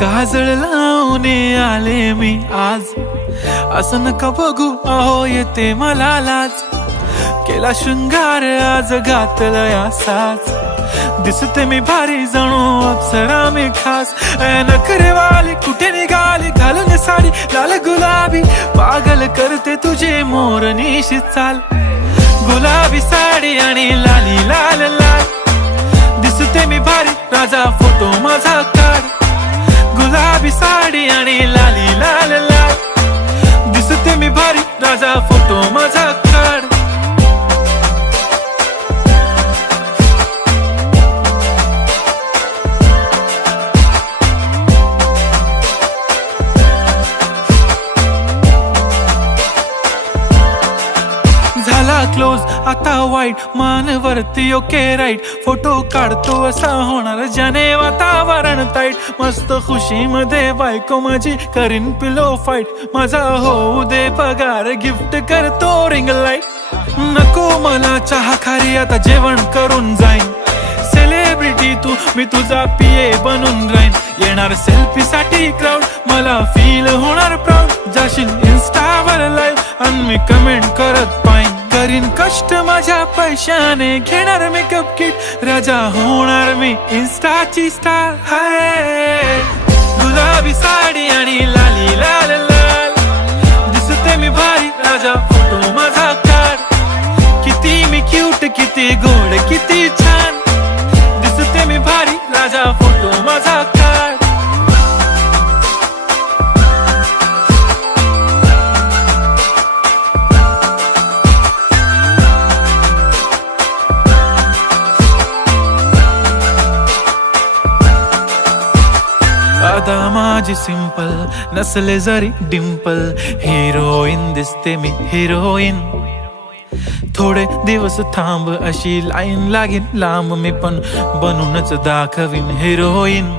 काजळ लावून आले मी आज, असं नका बघू अहो येते मला लाज. केला शृंगार आज घातला असाच, दिसते मी भारी जणू अप्सरा मी खास. नखरेवाली कुठे निघाली घालून साडी लाल गुलाबी, पागल करते तुझे मोरनीशी चाल. गुलाबी साडी आणि लाली लाल लाल, दिसते मी भारी राजा फोटो माझा काढ. गुलाबी साडी आणि लाली लाल लाल, दिसते मी भारी राजा फोटो माझा काढ. झाला क्लोज आता वाईट, मानवरती ओके राईट. फोटो काढतो असा होणार ज्याने वातावरण ताईट. मस्त खुशी मध्ये बायको माझी करीन पिलो फाईट. माझा होऊ दे पगार गिफ्ट करतो रिंग लाईट. नको मला चहा खारी आता जेवण करून जाईन. सेलिब्रिटी तू मी तुझा पिये बनून राहीन. येणार सेल्फी साठी क्राऊड मला फील होणार प्राऊड. जाशील इन्स्टावर लाईव्ह आणि मी कमेंट करत पाईन. करीन कष्ट माझ्या पैशाने घेणार मेकअप किट. राजा होणार मी इन्स्टाची स्टार. हाय गुलाबी साडी आणि लाली लाल लाल, दिसते मी भारी राजा फोटो माझा काढ. किती मी क्यूट किती गोड किती छान, दिसते मी भारी राजा फोटो माझा काढ. आता माझी सिंपल नसले जरी डिंपल, हिरोईन दिसते मी हिरोईन. थोडे दिवस थांब अशी लाईन लागेल लांब, मी पण बनूनच दाखवीन हिरोईन.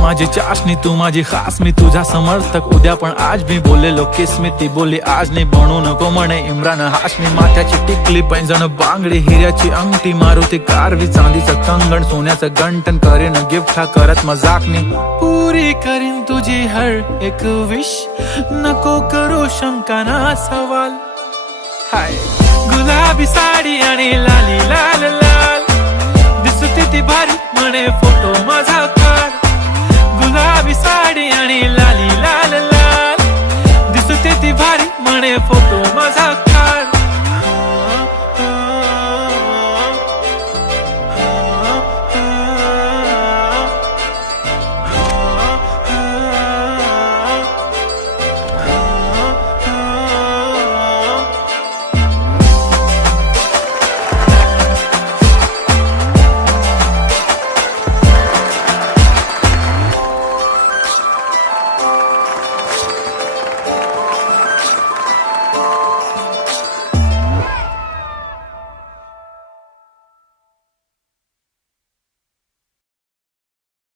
माझी चाशनी तू माझी खास, मी तुझा समर्थक उद्या पण आज. मी बोललेलो किस मी ती बोली आज नाही. बनू नको म्हणे इम्रान हाशमी. माथ्याची टिकली पैंजण बांगडी, हिऱ्याची अंगठी, मारुती कारवी, चांदीचं कंगण, सोन्याचं गंटन. करीन गिफ्ट हा करत मजाकनी. पुरी करीन तुझी हर एक विश, नको करू शंका ना सवाल. हाय गुलाबी साडी आणि लाली लाल लाल, दिसते ती भारी म्हणे फोटो माझा काढ. गुलाबी साडी आणि लाली लाल लाल, दिसते ती भारी म्हणे फोटो माझा